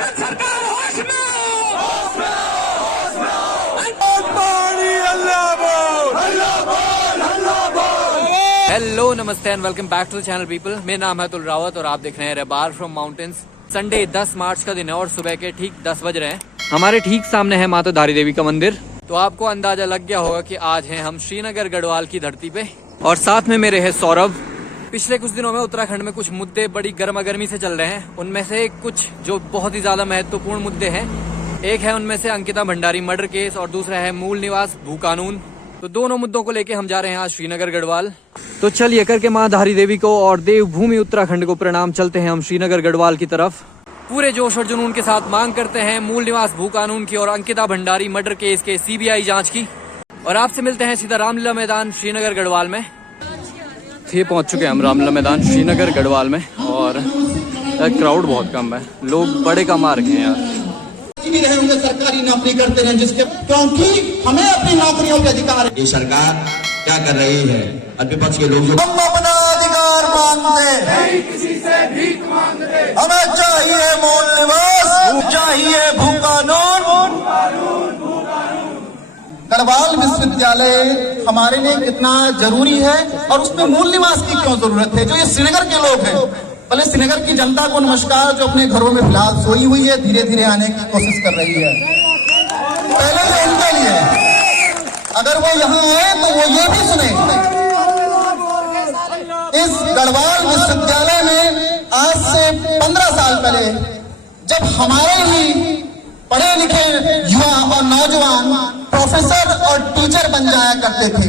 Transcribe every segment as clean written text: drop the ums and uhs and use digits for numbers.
सरकार होश में हेलो नमस्ते and welcome back to the channel people. मेरा नाम है अतुल रावत और आप देख रहे हैं रेबार फ्रॉम माउंटेन्स। संडे 10 मार्च का दिन है और सुबह के ठीक 10 बज रहे हैं। हमारे ठीक सामने है माता धारी देवी का मंदिर। तो आपको अंदाजा लग गया होगा कि आज हैं हम श्रीनगर गढ़वाल की धरती पे और साथ में मेरे है सौरभ। पिछले कुछ दिनों में उत्तराखंड में कुछ मुद्दे बड़ी गर्मा गर्मी से चल रहे हैं। उनमें से कुछ जो बहुत ही ज्यादा महत्वपूर्ण मुद्दे हैं, एक है उनमें से अंकिता भंडारी मर्डर केस और दूसरा है मूल निवास भू कानून। तो दोनों मुद्दों को लेके हम जा रहे हैं आज श्रीनगर गढ़वाल। तो चलिए करके माँ धारी देवी को और देवभूमि उत्तराखंड को प्रणाम, चलते हैं हम श्रीनगर गढ़वाल की तरफ। पूरे जोश और जुनून के साथ मांग करते हैं मूल निवास भू कानून की और अंकिता भंडारी मर्डर केस के सीबीआई जांच की। और आपसे मिलते हैं सीधा रामलीला मैदान श्रीनगर गढ़वाल में। ये पहुंच चुके हैं हम रामलीला मैदान श्रीनगर गढ़वाल में और क्राउड बहुत कम है, लोग बड़े कम आ रखे हैं यार। भी रहे होंगे सरकारी नौकरी करते रहे जिसके, क्योंकि हमें अपनी नौकरियों के अधिकार है। ये सरकार क्या कर रही है और विपक्ष के लोग जो हम अपना अधिकार मांगते नहीं, किसी से भीख मांगते। हमें चाहिए मूल निवास, चाहिए भू कानून। गढ़वाल विश्वविद्यालय हमारे लिए कितना जरूरी है और उसमें मूल निवास की क्यों जरूरत है। जो ये श्रीनगर के लोग हैं, पहले श्रीनगर की जनता को नमस्कार, जो अपने घरों में फिलहाल सोई हुई है, धीरे धीरे आने की कोशिश कर रही है। पहले ये उनके लिए, अगर वो यहाँ आए तो वो ये भी सुने। इस गढ़वाल विश्वविद्यालय में आज से 15 साल पहले जब हमारे ही पढ़े लिखे युवा और नौजवान प्रोफेसर और टीचर बन जाया करते थे,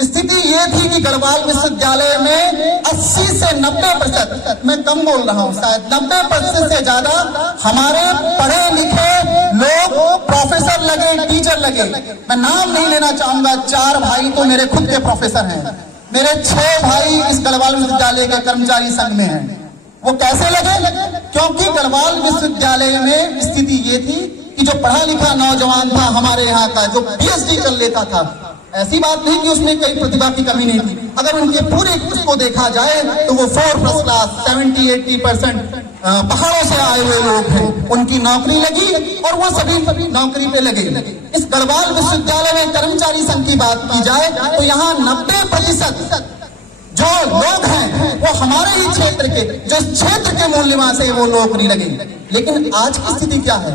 स्थिति ये थी कि गढ़वाल विश्वविद्यालय में 80 से 90%, मैं कम बोल रहा हूँ शायद 90% से ज्यादा हमारे पढ़े लिखे लोग प्रोफेसर लगे, टीचर लगे। मैं नाम नहीं लेना चाहूंगा, 4 भाई तो मेरे खुद के प्रोफेसर हैं, मेरे 6 भाई इस गढ़वाल विश्वविद्यालय के कर्मचारी संघ में हैं। वो कैसे लगे? क्योंकि गढ़वाल विश्वविद्यालय में स्थिति ये थी कि जो पढ़ा लिखा नौजवान था हमारे यहाँ का, जो पीएचडी कर लेता था, ऐसी बात नहीं कि उसमें कई प्रतिभा की कमी नहीं थी, अगर उनके पूरे उसको देखा जाए तो वो 4+ क्लास 70-80% पहाड़ों से आए हुए लोग हैं। उनकी नौकरी लगी और वो सभी नौकरी पे लगे। इस गढ़वाल विश्वविद्यालय में कर्मचारी संघ की बात की जाए तो यहाँ 90% जो लोग हैं वो हमारे ही क्षेत्र के, जो क्षेत्र के मूल निवासी है, वो नौकरी लगे। लेकिन आज की स्थिति क्या है?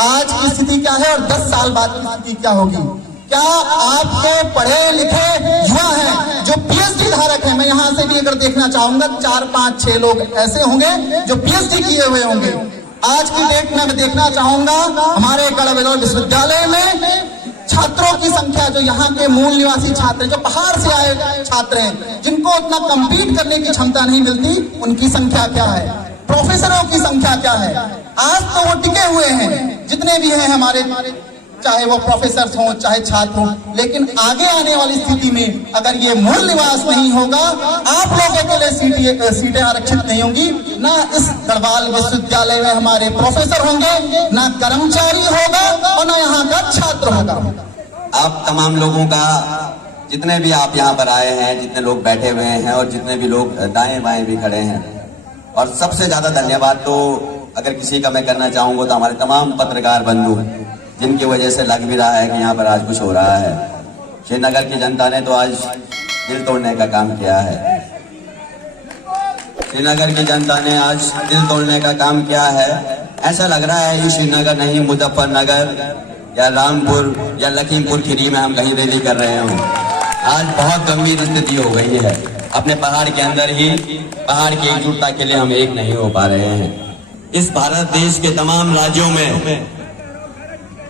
आज की स्थिति क्या है और 10 साल बाद की स्थिति क्या होगी? क्या आपके पढ़े लिखे युवा हैं जो पीएचडी धारक हैं? मैं यहाँ से भी अगर देखना चाहूंगा 4-5-6 लोग ऐसे होंगे जो पीएचडी किए हुए होंगे। आज की डेट में मैं देखना चाहूंगा हमारे गढ़वाल विश्वविद्यालय में छात्रों की संख्या, जो यहाँ के मूल निवासी छात्र, जो पहाड़ से आए छात्र हैं, जिनको उतना कम्पीट करने की क्षमता नहीं मिलती, उनकी संख्या क्या है? प्रोफेसरों की संख्या क्या है? आज तो वो टिके हुए हैं जितने भी हैं हमारे, चाहे वो प्रोफेसर हों चाहे छात्र हों। लेकिन आगे आने वाली स्थिति में अगर ये मूल निवास नहीं होगा, आप लोगों के लिए सीटें आरक्षित नहीं होंगी, ना इस गढ़वाल विश्वविद्यालय में हमारे प्रोफेसर होंगे, ना कर्मचारी होगा और ना यहाँ का छात्र होगा। आप तमाम लोगों का, जितने भी आप यहाँ पर आए हैं, जितने लोग बैठे हुए हैं और जितने भी लोग दाएं बाएं भी खड़े हैं, और सबसे ज्यादा धन्यवाद तो अगर किसी का मैं करना चाहूंगा तो हमारे तमाम पत्रकार बंधु, जिनकी वजह से लग भी रहा है कि यहाँ पर आज कुछ हो रहा है। श्रीनगर की जनता ने तो आज दिल तोड़ने का काम किया है। श्रीनगर की जनता ने आज दिल तोड़ने का काम किया है। ऐसा लग रहा है ये श्रीनगर नहीं, मुजफ्फरनगर या रामपुर या लखीमपुर खीरी में हम कहीं रैली कर रहे हों। आज बहुत गंभीर स्थिति हो गई है। अपने पहाड़ के अंदर ही पहाड़ की एकजुटता के लिए हम एक नहीं हो पा रहे हैं। इस भारत देश के तमाम राज्यों में,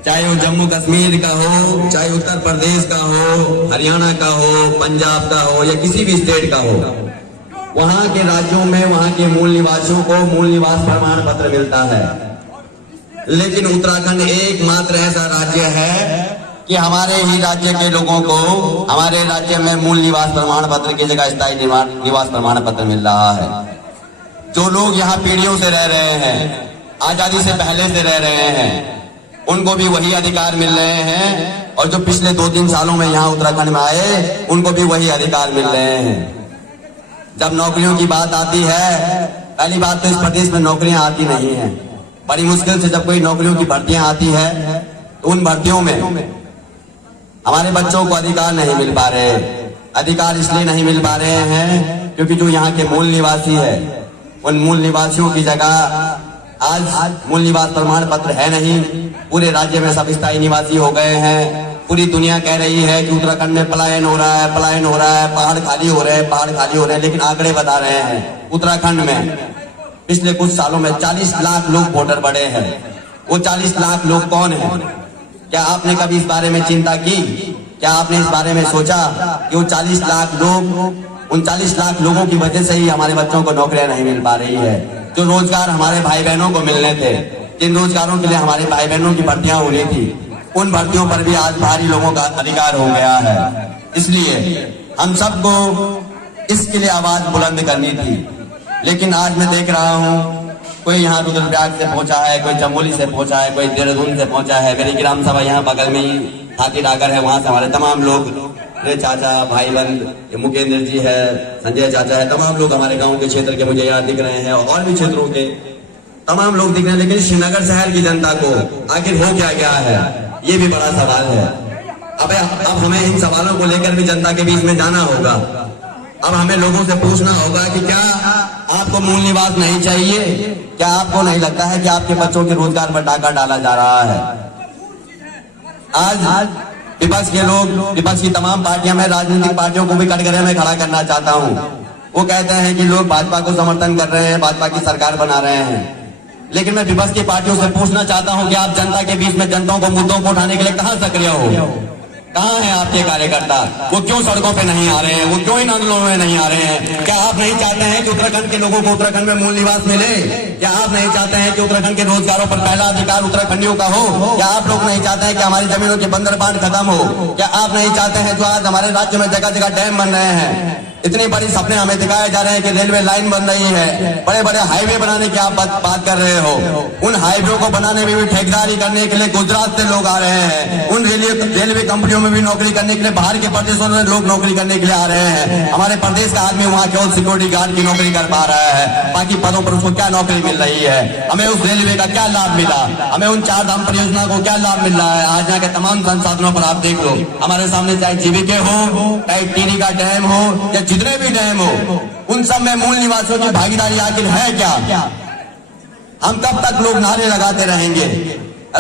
चाहे वो जम्मू कश्मीर का हो, चाहे उत्तर प्रदेश का हो, हरियाणा का हो, पंजाब का हो या किसी भी स्टेट का हो, वहाँ के राज्यों में वहाँ के मूल निवासियों को मूल निवास प्रमाण पत्र मिलता है। लेकिन उत्तराखंड एकमात्र ऐसा राज्य है कि हमारे ही राज्य के लोगों को हमारे राज्य में मूल निवास प्रमाण पत्र की जगह स्थायी निवास प्रमाण पत्र मिल रहा है। जो लोग यहाँ पीढ़ियों से रह रहे हैं, आजादी से पहले से रह रहे हैं, उनको भी वही अधिकार मिल रहे हैं, और जो पिछले 2-3 सालों में यहाँ उत्तराखंड में आए उनको भी वही अधिकार मिल रहे हैं। जब नौकरियों की बात आती है, पहली बात तो इस प्रदेश में नौकरियां आती नहीं हैं। बड़ी मुश्किल से जब कोई नौकरियों की भर्तियां आती है तो उन भर्तियों में हमारे बच्चों को अधिकार नहीं मिल पा रहे। अधिकार इसलिए नहीं मिल पा रहे हैं क्योंकि जो यहाँ के मूल निवासी है, उन मूल निवासियों की जगह आज मूल निवास प्रमाण पत्र है नहीं। पूरे राज्य में सब स्थायी निवासी हो गए हैं। पूरी दुनिया कह रही है कि उत्तराखंड में पलायन हो रहा है, पलायन हो रहा है, पहाड़ खाली हो रहे हैं, पहाड़ खाली हो रहे हैं। लेकिन आंकड़े बता रहे हैं उत्तराखंड में पिछले कुछ सालों में 40 लाख लोग वोटर बढ़े हैं। वो 40 लाख लोग कौन हैं? क्या आपने कभी इस बारे में चिंता की? क्या आपने इस बारे में सोचा कि वो 40 लाख लोग, उन 40 लाख लोगों की वजह से ही हमारे बच्चों को नौकरियां नहीं मिल पा रही है? जो रोजगार हमारे भाई बहनों को मिलने थे, जिन रोजगारों के लिए हमारे भाई बहनों की भर्तियां होनी थी, उन भर्तियों पर भी आज भारी लोगों का अधिकार हो गया है। इसलिए हम सबको इसके लिए आवाज बुलंद करनी थी। लेकिन आज मैं देख रहा हूँ कोई यहाँ रुद्रप्रयाग से पहुंचा है, कोई चमोली से पहुंचा है, कोई देहरादून से पहुंचा है। मेरी ग्राम सभा यहाँ बगल में ही हाथीडागर है, वहां से हमारे तमाम लोग, मेरे चाचा भाई बंद मुकेंद्र जी है, संजय चाचा है, तमाम लोग हमारे गाँव के क्षेत्र के मुझे यहाँ दिख रहे हैं और भी क्षेत्रों के तमाम लोग दिख रहे हैं। लेकिन श्रीनगर शहर की जनता को आखिर हो क्या गया है, ये भी बड़ा सवाल है। अब हमें इन सवालों को लेकर भी जनता के बीच में जाना होगा। अब हमें लोगों से पूछना होगा कि क्या आपको मूल निवास नहीं चाहिए? क्या आपको नहीं लगता है कि आपके बच्चों के रोजगार पर डाका डाला जा रहा है? आज विपक्ष के लोग, विपक्ष की तमाम पार्टियां, मैं राजनीतिक पार्टियों को भी कटघरे में खड़ा करना चाहता हूं। वो कहते हैं कि लोग भाजपा को समर्थन कर रहे हैं, भाजपा की सरकार बना रहे हैं। लेकिन मैं विपक्ष की पार्टियों से पूछना चाहता हूं कि आप जनता के बीच में जनताओं को मुद्दों को उठाने के लिए कहां सक्रिय हो? कहां हैं आपके कार्यकर्ता? वो क्यों सड़कों पे नहीं आ रहे हैं? वो क्यों इन आंदोलनों में नहीं आ रहे हैं? क्या आप नहीं चाहते हैं कि उत्तराखंड के लोगों को उत्तराखंड में मूल निवास मिले? क्या आप नहीं चाहते हैं कि उत्तराखंड के रोजगारों पर पहला अधिकार उत्तराखंडियों का हो? क्या आप लोग नहीं चाहते हैं कि हमारी जमीनों के बंदर बांध खत्म हो? क्या आप नहीं चाहते हैं जो आज हमारे राज्य में जगह जगह डैम बन रहे हैं, इतनी बड़ी सपने हमें दिखाए जा रहे हैं कि रेलवे लाइन बन रही है, बड़े बड़े हाईवे बनाने की आप बात कर रहे हो। उन हाईवे को बनाने में भी ठेकेदारी करने के लिए गुजरात से लोग आ रहे हैं। उन रेलवे कंपनियों में भी नौकरी करने के लिए बाहर के प्रदेशों में लोग नौकरी करने के लिए आ रहे हैं। हमारे प्रदेश का आदमी वहाँ केवल सिक्योरिटी गार्ड की नौकरी कर पा रहा है, बाकी पदों पर उसको क्या नौकरी मिल रही है? हमें उस रेलवे का क्या लाभ मिला? हमें उन 4 धाम परियोजना को क्या लाभ मिल रहा है? आज यहाँ के तमाम संसाधनों पर आप देख लो, हमारे सामने चाहे जीवीके हो, चाहे टीरी का डैम हो या जितने भी डैम हो, उन सब में मूल निवासियों की भागीदारी आखिर है क्या? हम कब तक लोग नारे लगाते रहेंगे?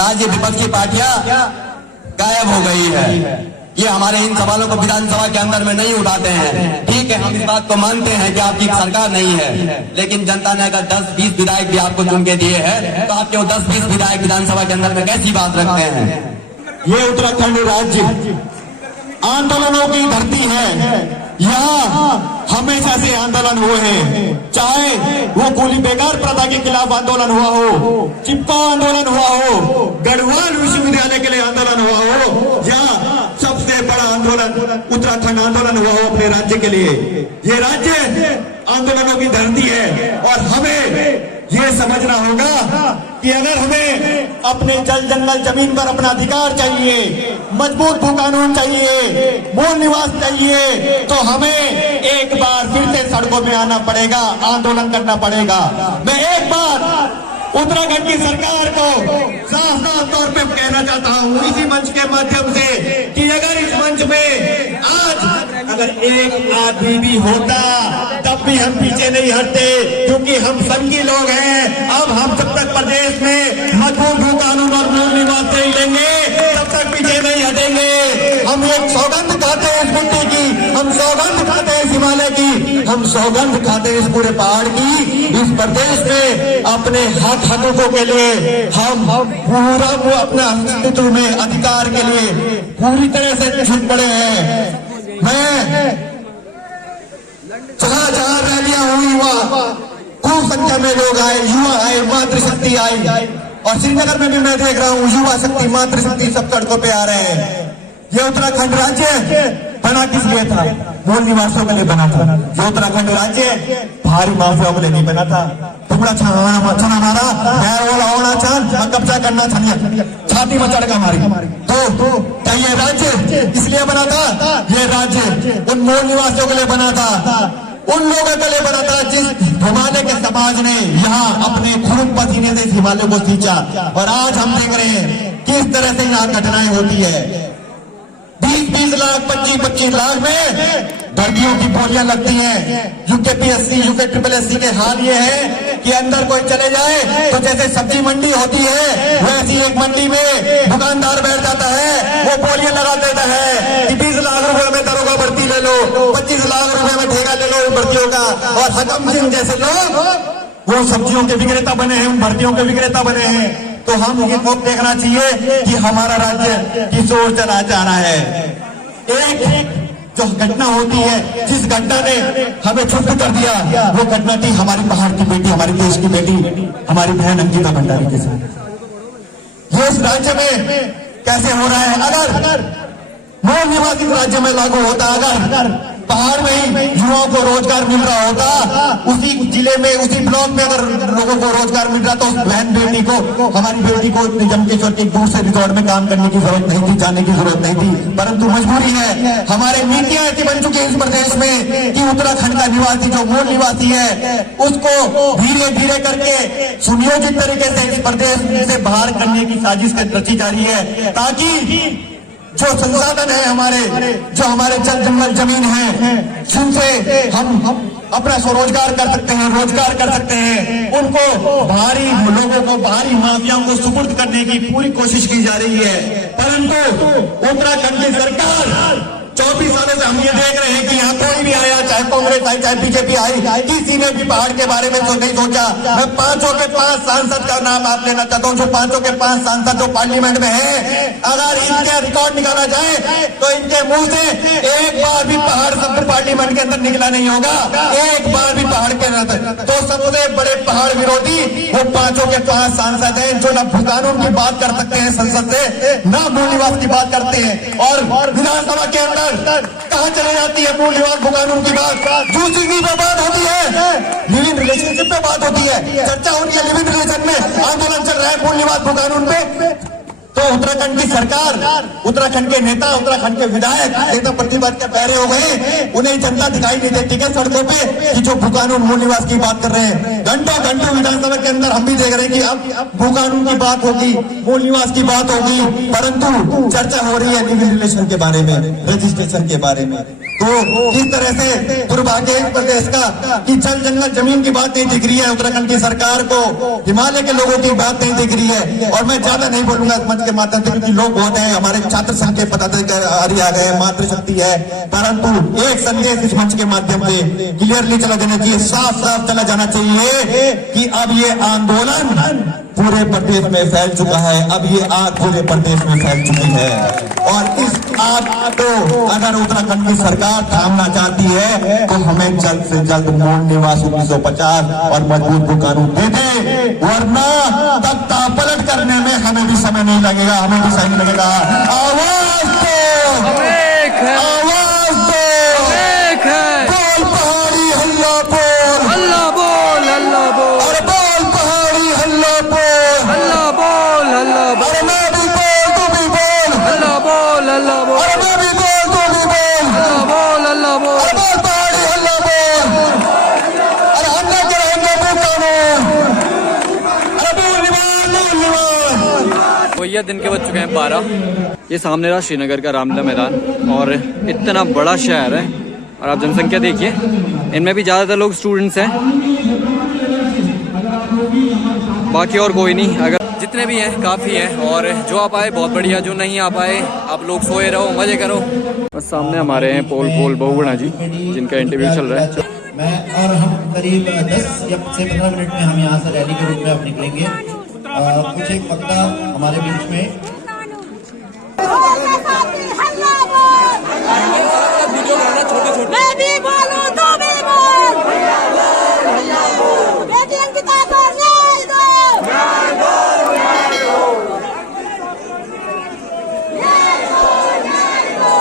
आज ये विपक्ष की पार्टियां गायब हो गई है। ये हमारे इन सवालों को विधानसभा के अंदर में नहीं उठाते हैं। ठीक है, हम इस बात को मानते हैं कि आपकी सरकार नहीं है, लेकिन जनता ने अगर 10-20 विधायक भी आपको चुन के दिए हैं तो आपके वो 10-20 विधायक विधानसभा के अंदर में कैसी बात रखते हैं? ये उत्तराखंड राज्य आंदोलनों की धरती है। यहाँ हमेशा से आंदोलन हुए हैं, चाहे वो कूली बेकार प्रथा के खिलाफ आंदोलन हुआ हो, चिपको आंदोलन हुआ हो, गढ़वाल विश्वविद्यालय के लिए आंदोलन हुआ हो, या सबसे बड़ा आंदोलन उत्तराखंड आंदोलन हुआ हो अपने राज्य के लिए। ये राज्य आंदोलनों की धरती है और हमें ये समझना होगा कि अगर हमें अपने जल जंगल जमीन पर अपना अधिकार चाहिए, मजबूत भू कानून चाहिए, मूल निवास चाहिए, तो हमें एक बार फिर से सड़कों में आना पड़ेगा, आंदोलन करना पड़ेगा। मैं एक बार उत्तराखंड की सरकार को साफ तौर पे कहना चाहता हूँ इसी मंच के माध्यम से कि अगर इस मंच में आज अगर एक आदमी भी होता तब भी हम पीछे नहीं हटते, क्योंकि हम सबके लोग हैं। अब हम जब तक प्रदेश में मजबूत भू कानून और मूल निवास नहीं लेंगे तब तक पीछे नहीं हटेंगे। हम एक सौगंध खाते हैं इस मिट्टी की, हम सौगंध खाते हैं इस हिमालय की, हम सौगंध खाते हैं इस पूरे पहाड़ की। इस प्रदेश में अपने हकों के लिए हम पूरा वो अपना अस्तित्व में अधिकार के लिए पूरी तरह से जुट पड़े हैं। मैं जहां जहां रैलियां हुई वहां खूब संख्या में लोग आए, युवा आए, मातृशक्ति आई, और श्रीनगर में भी मैं देख रहा हूँ युवा शक्ति, मातृशक्ति सब सड़कों पे आ रहे हैं। ये उत्तराखंड राज्य बना किस लिए था? मूल निवासियों के लिए बना था। ये उत्तराखंड राज्य भारी माफियाओं के लिए नहीं बना था। टुकड़ा छना मारा, कब्जा करना छाती में चढ़ का मारी। तो क्या ये राज्य इसलिए बना था? ये राज्य उन मूल निवासियों के लिए बना था उन लोगों का गले बनाता जिस हिमालय के समाज ने यहाँ अपने खून पसीने से इस हिमालय को सींचा। और आज हम देख रहे हैं किस तरह से यहाँ घटनाएं होती है। 20-20 लाख 25-25 लाख में भर्तियों की बोलियां लगती हैं। यूकेपीएससी यूके के हाल ये है कि अंदर कोई चले जाए तो जैसे सब्जी मंडी होती है वैसी एक मंडी में दुकानदार बैठ जाता है, वो बोलियां लगा देता है कि 20 लाख रुपए में दरोगा भर्ती ले लो, 25 लाख रुपए में ठेका ले लो उन भर्तियों का। और हकम सिंह जैसे लोग वो सब्जियों के विक्रेता बने हैं, उन भर्तियों के विक्रेता बने हैं। तो हम ये देखना चाहिए कि हमारा राज्य किस ओर चला जा रहा है। एक जो घटना होती है, जिस घटना ने हमें चुप कर दिया, वो घटना थी हमारी पहाड़ की बेटी, हमारे देश की बेटी, हमारी बहन अंकिता भंडारी के साथ। ये इस राज्य में कैसे हो रहा है? अगर मूल निवासी राज्य में लागू होता, अगर पहाड़ में ही युवाओं को रोजगार मिल रहा होता, उसी जिले में उसी ब्लॉक में अगर लोगों को रोजगार मिल रहा तो उस बहन बेटी को, हमारी बेटी को जमकेश्वर के दूसरे रिजॉर्ट में काम करने की जरूरत नहीं थी, जाने की जरूरत नहीं थी। परंतु मजबूरी है, हमारे नीतियां ऐसी बन चुकी है इस प्रदेश में कि उत्तराखंड का निवासी जो मूल निवासी है उसको धीरे धीरे करके सुनियोजित तरीके से इस प्रदेश से बाहर करने की साजिश रची जा रही है, ताकि जो संसाधन है हमारे, जो हमारे जल जंगल जमीन है, जिनसे हम अपना स्वरोजगार कर सकते हैं, रोजगार कर सकते हैं, उनको बाहरी लोगों को, बाहरी माफियाओं को सुपुर्द करने की पूरी कोशिश की जा रही है। परंतु उत्तराखंड की सरकार 24 सालों से हम ये देख रहे हैं कि यहाँ कोई भी आया, चाहे कांग्रेस आई, चाहे बीजेपी आई, किसी ने भी पहाड़ के बारे में तो नहीं सोचा। मैं 5 के 5 सांसद का नाम आप लेना चाहता हूँ, जो 5 के 5 सांसद जो पार्लियामेंट में है, अगर इनके रिकॉर्ड निकाला जाए तो इनके मुंह से एक बार भी पहाड़ शब्द पार्लियामेंट के अंदर निकला नहीं होगा, एक बार भी पहाड़ के अंदर। तो सबसे बड़े पहाड़ विरोधी वो 5 के 5 सांसद हैं, जो न कानून की बात कर सकते हैं संसद से, न मूल निवास की बात करते हैं। और विधानसभा के अंदर कहां चले जाती है मूल निवास कानून की बात? दूसरी की बात होती है, लिव इन रिलेशनशिप पे बात होती है, चर्चा होती है लिव इन रिलेशन में, आंदोलन चल रहा है मूल निवास कानून पे। तो उत्तराखंड की सरकार, उत्तराखंड के नेता, उत्तराखंड के विधायक नेता प्रतिपक्ष के पैरे हो गए, उन्हें जनता दिखाई नहीं देती है सड़कों पे कि जो भूकानून मूल निवास की बात कर रहे हैं। घंटों घंटों विधानसभा के अंदर हम भी देख रहे हैं कि अब भूकानून की बात होगी, मूल निवास की बात होगी, परंतु चर्चा हो रही है लिव इन रिलेशन के बारे में, रजिस्ट्रेशन के बारे में। तो किस तरह से दुर्भाग्य है प्रदेश का कि जल जंगल जमीन की बात नहीं दिख रही है उत्तराखंड की सरकार को, हिमालय के लोगों की बात नहीं दिख रही है। और मैं ज्यादा नहीं बोलूंगा इस मंच के माध्यम से, क्योंकि लोग बहुत हैं, हमारे छात्र संघ के पदाधिकारी आ गए, मातृशक्ति है, परंतु एक संदेश इस मंच के माध्यम से क्लियरली चला जाना चाहिए, साफ साफ चला जाना चाहिए कि अब ये आंदोलन पूरे प्रदेश में फैल चुका है, अब ये आग पूरे प्रदेश में फैल चुकी है। और इस आग को अगर उत्तराखंड की सरकार थामना चाहती है तो हमें जल्द से जल्द मूल निवास 1950 और मजबूत कानून दे दे, वरना तख्ता पलट करने में हमें भी समय नहीं लगेगा, हमें भी समय लगेगा। आवाज दो, आवाज दो, बोल पहाड़ी हल्ला बोल, हल्ला बोल, हल्ला बोल, और बोल पहाड़ी हल्ला बोल, हल्ला बोल, हल्ला बोल, और मैं भी बोल तू भी बोल, हल्ला बोल, हल्ला बोल, और मैं भी बोल तू भी बोल, हल्ला बोल, हल्ला बोल, और बोल पहाड़ी हल्ला बोल, और हम नहीं करेंगे भूकानून, और मूल निवास। भैया दिन के बज चुके हैं 12। ये सामने रहा श्रीनगर का रामलीला मैदान, और इतना बड़ा शहर है, और आप जनसंख्या देखिए, इनमें भी ज़्यादातर लोग स्टूडेंट्स हैं, बाकी और कोई नहीं। अगर जितने भी हैं काफ़ी हैं, और जो आ पाए बहुत बढ़िया, जो नहीं आ पाए आप लोग सोए रहो, मज़े करो। बस सामने हमारे हैं पोल बहुगुणा जी, जिनका इंटरव्यू चल रहा है। मैं और हम करीब 10 से 15 मिनट में हम यहाँ से रैली के रूप में अब निकलेंगे। कुछ एक वक्ता हमारे बीच में मैं भी बोलूं तो भी बोल, बेटी अंकिता को न्याय दो, न्याय दो, न्याय दो, न्याय दो, न्याय दो,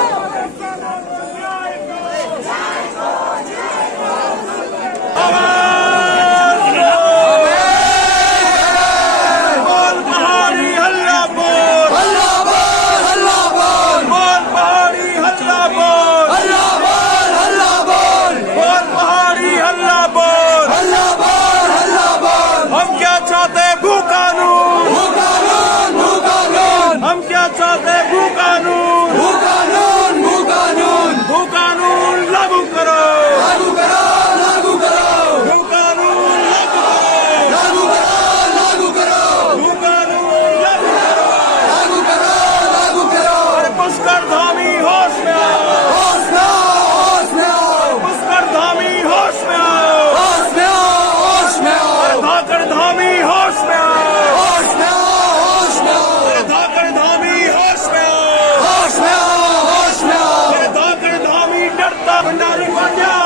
बोल पहाड़ी हल्ला बोल, भारत भंडारी को न्याय